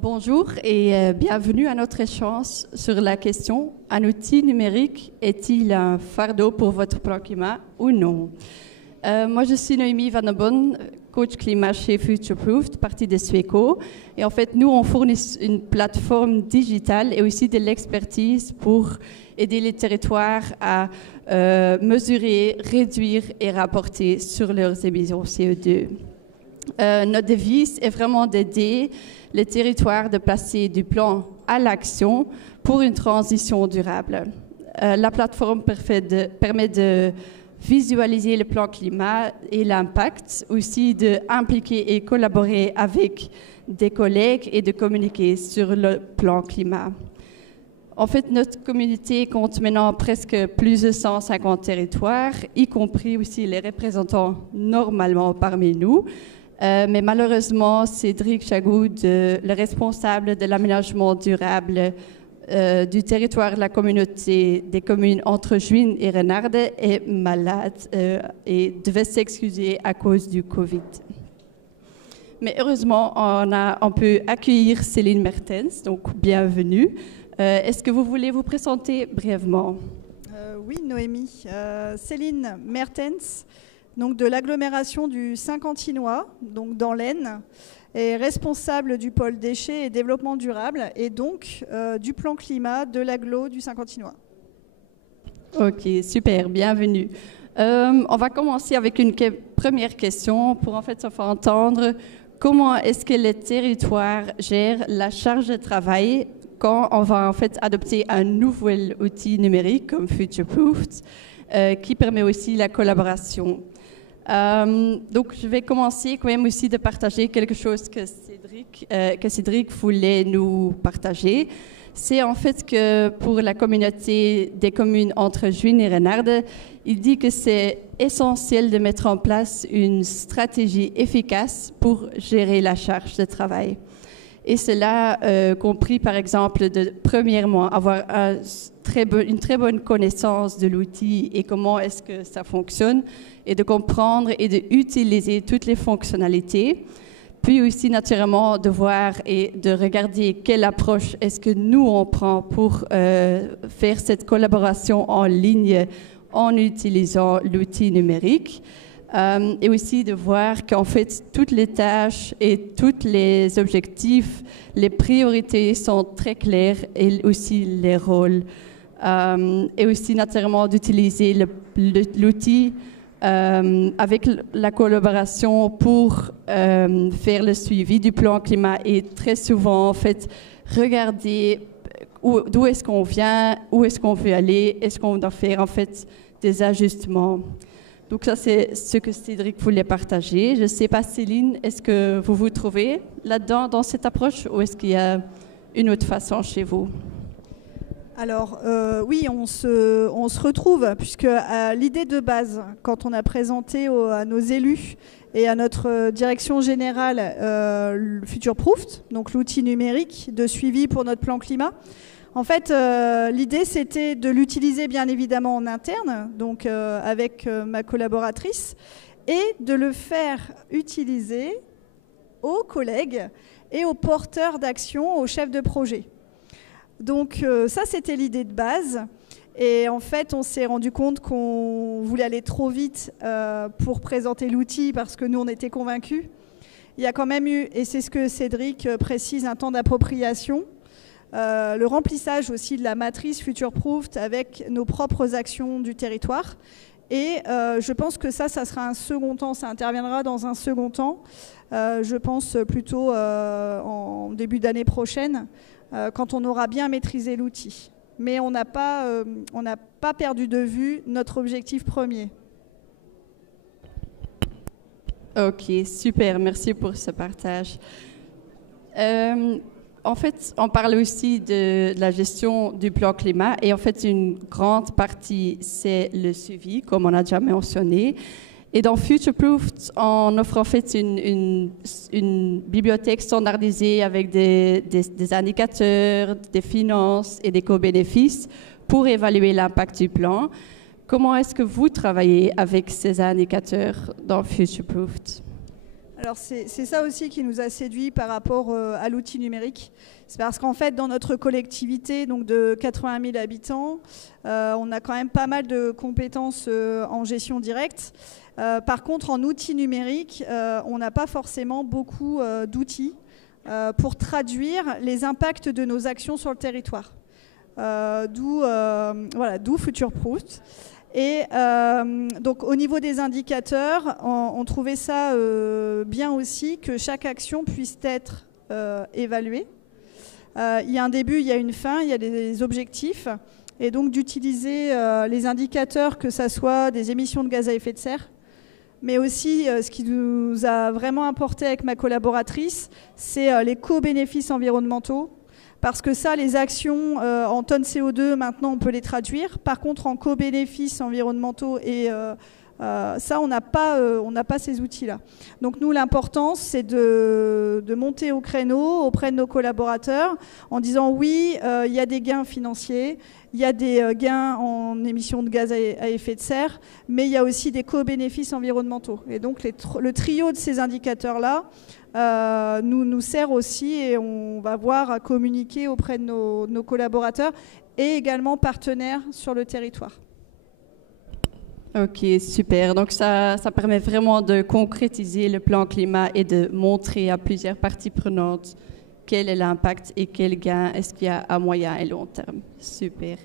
Bonjour et bienvenue à notre échange sur la question « Un outil numérique est-il un fardeau pour votre plan climat ou non ?» Moi, je suis Noémie Van der Bonn, coach climat chez Futureproofed, partie de Sweco. Et en fait, nous, on fournit une plateforme digitale et aussi de l'expertise pour aider les territoires à mesurer, réduire et rapporter sur leurs émissions CO2. Notre devise est vraiment d'aider les territoires de passer du plan à l'action pour une transition durable. La plateforme permet de visualiser le plan climat et l'impact, aussi d'impliquer et collaborer avec des collègues et de communiquer sur le plan climat. En fait, notre communauté compte maintenant presque plus de 150 territoires, y compris aussi les représentants normalement parmi nous. Mais malheureusement, Cédric Chagoud, le responsable de l'aménagement durable du territoire de la communauté des communes entre Juin et Renarde, est malade et devait s'excuser à cause du Covid. Mais heureusement, on peut accueillir Céline Mertens, donc bienvenue. Est-ce que vous voulez vous présenter brièvement? Oui, Noémie. Céline Mertens, donc de l'agglomération du Saint-Quentinois, donc dans l'Aisne, est responsable du pôle déchets et développement durable et donc du plan climat de l'agglo du Saint-Quentinois. Ok, super, bienvenue. On va commencer avec une première question pour en fait se faire entendre comment est-ce que les territoires gèrent la charge de travail quand on va en fait adopter un nouvel outil numérique comme Futureproofed qui permet aussi la collaboration. Donc, je vais commencer quand même aussi de partager quelque chose que Cédric voulait nous partager. C'est en fait que pour la communauté des communes entre Juin et Renarde, il dit que c'est essentiel de mettre en place une stratégie efficace pour gérer la charge de travail. Et cela compris par exemple de premièrement avoir une très bonne connaissance de l'outil et comment est-ce que ça fonctionne et de comprendre et d'utiliser toutes les fonctionnalités. Puis aussi naturellement de voir et de regarder quelle approche est-ce que nous on prend pour faire cette collaboration en ligne en utilisant l'outil numérique. Et aussi de voir qu'en fait, toutes les tâches et tous les objectifs, les priorités sont très claires et aussi les rôles. Et aussi naturellement d'utiliser l'outil avec la collaboration pour faire le suivi du plan climat et très souvent en fait regarder d'où est-ce qu'on vient, où est-ce qu'on veut aller, est-ce qu'on doit faire en fait des ajustements. Donc ça, c'est ce que Cédric voulait partager. Je ne sais pas, Céline, est-ce que vous vous trouvez là-dedans, dans cette approche, ou est-ce qu'il y a une autre façon chez vous? Alors oui, on se retrouve, puisque l'idée de base, quand on a présenté à nos élus et à notre direction générale Futureproofed, donc l'outil numérique de suivi pour notre plan climat, en fait, l'idée, c'était de l'utiliser bien évidemment en interne, donc avec ma collaboratrice, et de le faire utiliser aux collègues et aux porteurs d'action, aux chefs de projet. Donc ça, c'était l'idée de base. Et en fait, on s'est rendu compte qu'on voulait aller trop vite pour présenter l'outil parce que nous, on était convaincus. Il y a quand même eu, et c'est ce que Cédric précise, un temps d'appropriation. Le remplissage aussi de la matrice Futureproofed avec nos propres actions du territoire. Et je pense que ça sera un second temps, ça interviendra dans un second temps, je pense plutôt en début d'année prochaine, quand on aura bien maîtrisé l'outil. Mais on n'a pas perdu de vue notre objectif premier. Ok, super, merci pour ce partage. En fait, on parle aussi de la gestion du plan climat et en fait, une grande partie, c'est le suivi, comme on a déjà mentionné. Et dans Futureproofed, on offre en fait une bibliothèque standardisée avec des indicateurs, des finances et des co-bénéfices pour évaluer l'impact du plan. Comment est-ce que vous travaillez avec ces indicateurs dans Futureproofed? Alors c'est ça aussi qui nous a séduit par rapport à l'outil numérique. C'est parce qu'en fait, dans notre collectivité donc de 80 000 habitants, on a quand même pas mal de compétences en gestion directe. Par contre, en outils numériques, on n'a pas forcément beaucoup d'outils pour traduire les impacts de nos actions sur le territoire. D'où Futureproofed. Et donc au niveau des indicateurs, on trouvait ça bien aussi que chaque action puisse être évaluée. Il y a un début, il y a une fin, il y a des objectifs. Et donc d'utiliser les indicateurs, que ce soit des émissions de gaz à effet de serre, mais aussi ce qui nous a vraiment importé avec ma collaboratrice, c'est les co-bénéfices environnementaux. Parce que ça, les actions en tonnes CO2, maintenant, on peut les traduire. Par contre, en co-bénéfices environnementaux, et ça, on n'a pas ces outils-là. Donc nous, l'important, c'est de monter au créneau auprès de nos collaborateurs en disant oui, il y a des gains financiers, il y a des gains en émissions de gaz à effet de serre, mais il y a aussi des co-bénéfices environnementaux. Et donc le trio de ces indicateurs-là nous sert aussi, et on va voir à communiquer auprès de nos collaborateurs et également partenaires sur le territoire. Ok, super. Donc ça permet vraiment de concrétiser le plan climat et de montrer à plusieurs parties prenantes quel est l'impact et quel gain est-ce qu'il y a à moyen et long terme. Super.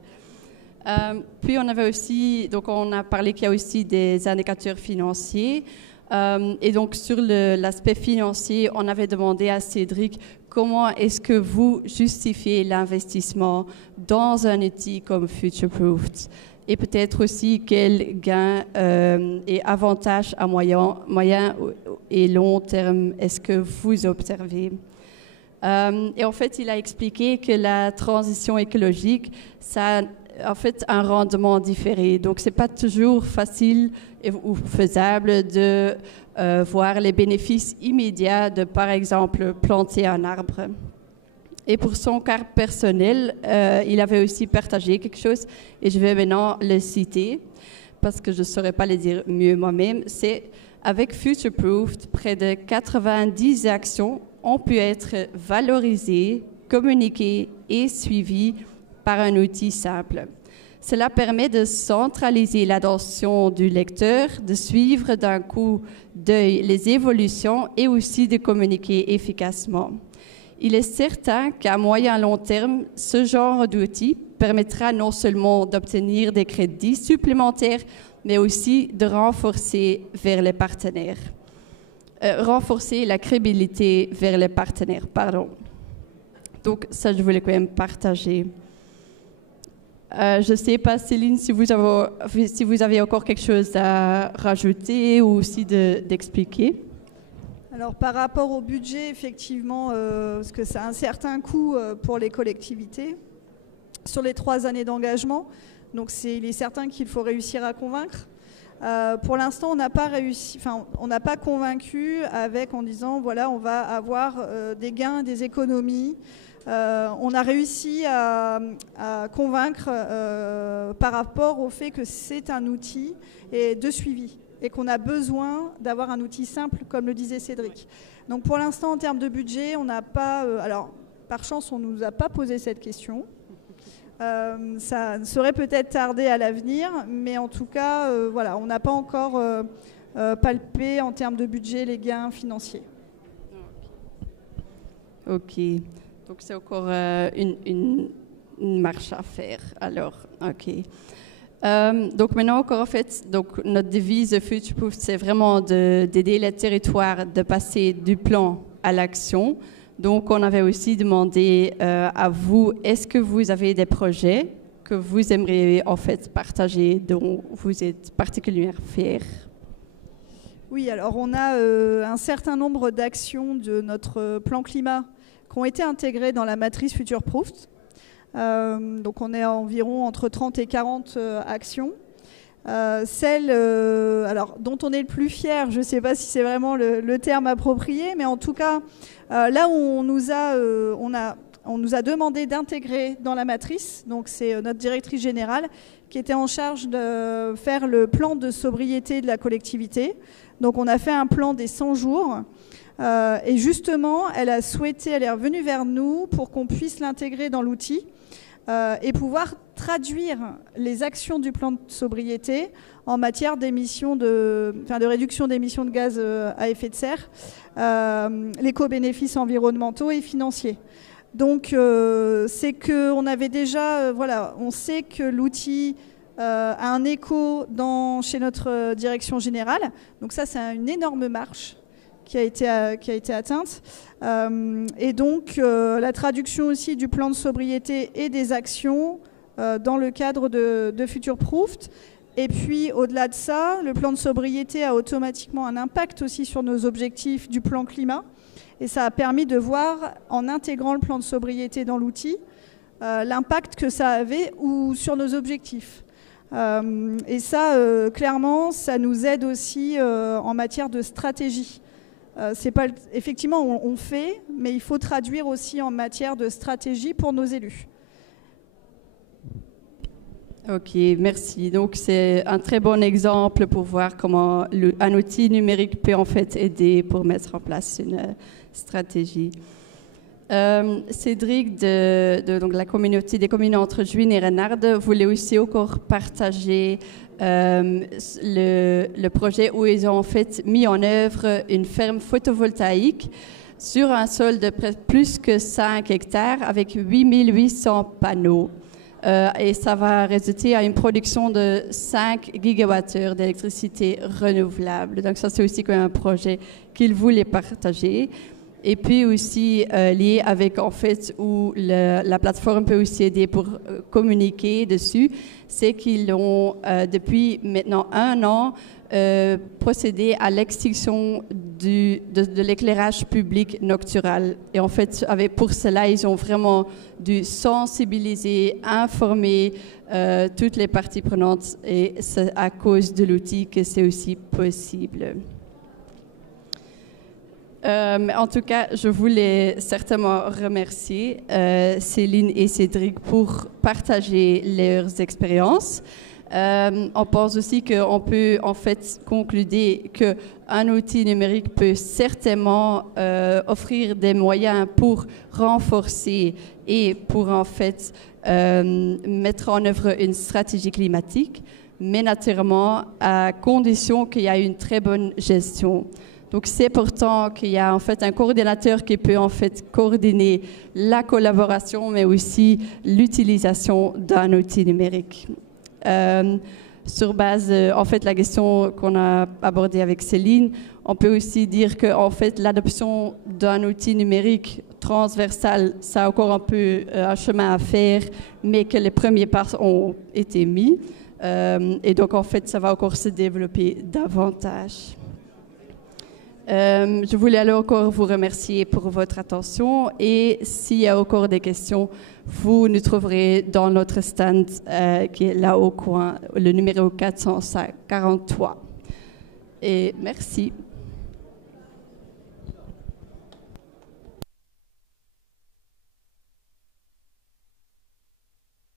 Puis on avait aussi, donc on a parlé qu'il y a aussi des indicateurs financiers. Et donc sur l'aspect financier, on avait demandé à Cédric comment est-ce que vous justifiez l'investissement dans un outil comme Futureproofed, et peut-être aussi quels gains et avantages à moyen et long terme est-ce que vous observez. Et en fait, il a expliqué que la transition écologique, ça a en fait un rendement différé. Donc, ce n'est pas toujours facile ou faisable de voir les bénéfices immédiats de, par exemple, planter un arbre. Et pour son cas personnel, il avait aussi partagé quelque chose, et je vais maintenant le citer, parce que je ne saurais pas le dire mieux moi-même. C'est avec Futureproofed, près de 90 actions ont pu être valorisées, communiquées et suivies par un outil simple. Cela permet de centraliser l'attention du lecteur, de suivre d'un coup d'œil les évolutions et aussi de communiquer efficacement. Il est certain qu'à moyen et long terme, ce genre d'outil permettra non seulement d'obtenir des crédits supplémentaires, mais aussi de renforcer vers les partenaires. Renforcer la crédibilité vers les partenaires, pardon. Donc ça, je voulais quand même partager. Je ne sais pas, Céline, si vous avez encore quelque chose à rajouter ou aussi d'expliquer. Alors par rapport au budget, effectivement, parce que ça a un certain coût pour les collectivités sur les 3 années d'engagement. Donc il est certain qu'il faut réussir à convaincre. Pour l'instant, on n'a pas réussi, on n'a pas convaincu en disant voilà, on va avoir des gains, des économies. On a réussi à convaincre par rapport au fait que c'est un outil de suivi et qu'on a besoin d'avoir un outil simple, comme le disait Cédric. Donc pour l'instant, en termes de budget, on n'a pas... alors, par chance, on ne nous a pas posé cette question. Ça serait peut-être tardé à l'avenir, mais en tout cas, voilà, on n'a pas encore palpé en termes de budget les gains financiers. Ok. Donc c'est encore une marche à faire. Alors, ok. Donc maintenant encore en fait, donc notre devise Futureproofed, c'est vraiment d'aider les territoires de passer du plan à l'action. Donc on avait aussi demandé à vous, est-ce que vous avez des projets que vous aimeriez en fait partager, dont vous êtes particulièrement fiers? Oui, alors on a un certain nombre d'actions de notre plan climat qui ont été intégrées dans la matrice Futureproofed. Donc on est à environ entre 30 et 40 actions. Celle dont on est le plus fier, je ne sais pas si c'est vraiment le terme approprié, mais en tout cas, là où on nous a demandé d'intégrer dans la matrice, donc c'est notre directrice générale qui était en charge de faire le plan de sobriété de la collectivité. Donc on a fait un plan des 100 jours. Et justement, elle est revenue vers nous pour qu'on puisse l'intégrer dans l'outil et pouvoir traduire les actions du plan de sobriété en matière de réduction d'émissions de gaz à effet de serre, les co-bénéfices environnementaux et financiers. Donc, c'est qu'on avait déjà, on sait que l'outil a un écho chez notre direction générale. Donc ça, c'est une énorme marche qui a été atteinte. Et donc, la traduction aussi du plan de sobriété et des actions dans le cadre de Future Proofed. Et puis, au-delà de ça, le plan de sobriété a automatiquement un impact aussi sur nos objectifs du plan climat. Et ça a permis de voir, en intégrant le plan de sobriété dans l'outil, l'impact que ça avait sur nos objectifs. Et ça, clairement, ça nous aide aussi en matière de stratégie. Effectivement, on fait, mais il faut traduire aussi en matière de stratégie pour nos élus. Ok, merci. Donc, c'est un très bon exemple pour voir comment un outil numérique peut en fait aider pour mettre en place une stratégie. Cédric donc la communauté des communes entre Juin et Renarde voulait aussi encore partager le projet où ils ont en fait mis en œuvre une ferme photovoltaïque sur un sol de plus que 5 hectares avec 8800 panneaux. Et ça va résulter à une production de 5 gigawattheures d'électricité renouvelable. Donc ça, c'est aussi un projet qu'ils voulaient partager. Et puis aussi lié avec, en fait, où la plateforme peut aussi aider pour communiquer dessus, c'est qu'ils ont, depuis maintenant 1 an, procédé à l'extinction de l'éclairage public nocturne. Et en fait, pour cela, ils ont vraiment dû sensibiliser, informer toutes les parties prenantes. Et c'est à cause de l'outil que c'est aussi possible. En tout cas, je voulais certainement remercier Céline et Cédric pour partager leurs expériences. On pense aussi qu'on peut en fait conclure qu'un outil numérique peut certainement offrir des moyens pour renforcer et pour en fait mettre en œuvre une stratégie climatique, mais naturellement à condition qu'il y ait une très bonne gestion. Donc, c'est pourtant qu'il y a en fait un coordinateur qui peut en fait coordonner la collaboration, mais aussi l'utilisation d'un outil numérique. Sur base, en fait, la question qu'on a abordée avec Céline, on peut aussi dire que en fait, l'adoption d'un outil numérique transversal, ça a encore un peu un chemin à faire, mais que les premiers pas ont été mis. Et donc, en fait, ça va encore se développer davantage. Je voulais alors encore vous remercier pour votre attention et s'il y a encore des questions, vous nous trouverez dans notre stand qui est là au coin, le numéro 443. Et merci.